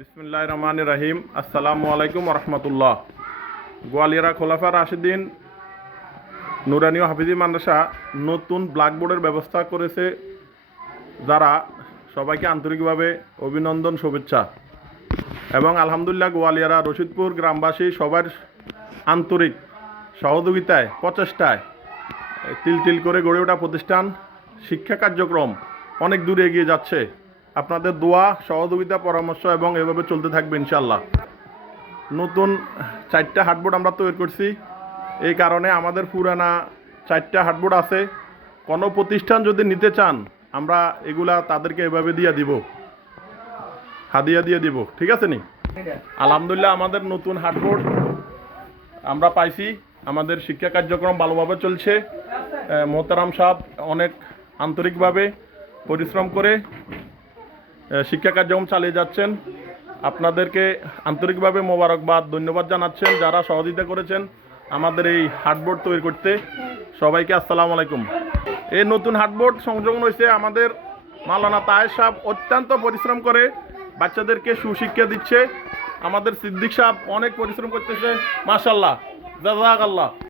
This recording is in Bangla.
বিসমুল্লাহ রহমান রাহিম আসসালামু আলাইকুম রহমতুল্লাহ গোয়ালিয়ারা খোলাফা রাশিদিন নুরানীয় হাফিজি মাদ্রাসা নতুন ব্ল্যাকবোর্ডের ব্যবস্থা করেছে, যারা সবাইকে আন্তরিকভাবে অভিনন্দন, শুভেচ্ছা। এবং আলহামদুলিল্লাহ গোয়ালিয়ারা রশিদপুর গ্রামবাসী সবার আন্তরিক সহযোগিতায়, প্রচেষ্টায় তিল তিল করে গড়ে ওঠা প্রতিষ্ঠান, শিক্ষা কার্যক্রম অনেক দূরে এগিয়ে যাচ্ছে। আপনাদের দোয়া, সহযোগিতা, পরামর্শ এবং এভাবে চলতে থাকবে ইনশাল্লাহ নতুন চারটা হাটবোর্ড আমরা তৈরি করছি। এই কারণে আমাদের পুরানা চারটা হাটবোর্ড আছে। কোনো প্রতিষ্ঠান যদি নিতে চান, আমরা এগুলা তাদেরকে এভাবে দিয়ে দিব। হাদিয়া দিয়ে দিব। ঠিক আছে নি? আলহামদুলিল্লাহ আমাদের নতুন হাটবোর্ড আমরা পাইছি। আমাদের শিক্ষা কার্যক্রম ভালোভাবে চলছে। মোহতারাম সাহেব অনেক আন্তরিকভাবে পরিশ্রম করে শিক্ষা কার্যক্রম চালিয়ে যাচ্ছেন। আপনাদেরকে আন্তরিকভাবে মোবারকবাদ, ধন্যবাদ জানাচ্ছেন যারা সহযোগিতা করেছেন আমাদের এই হার্ডবোর্ড তৈরি করতে। সবাইকে আসসালামু আলাইকুম। এই নতুন হার্ডবোর্ড সংযোজন হয়েছে আমাদের মালানা তায়ের সাহেব অত্যন্ত পরিশ্রম করে, বাচ্চাদেরকে সুশিক্ষা দিচ্ছে। আমাদের সিদ্দিক সাহেব অনেক পরিশ্রম করতেছে মাশাল্লাহ জাজাক আল্লাহ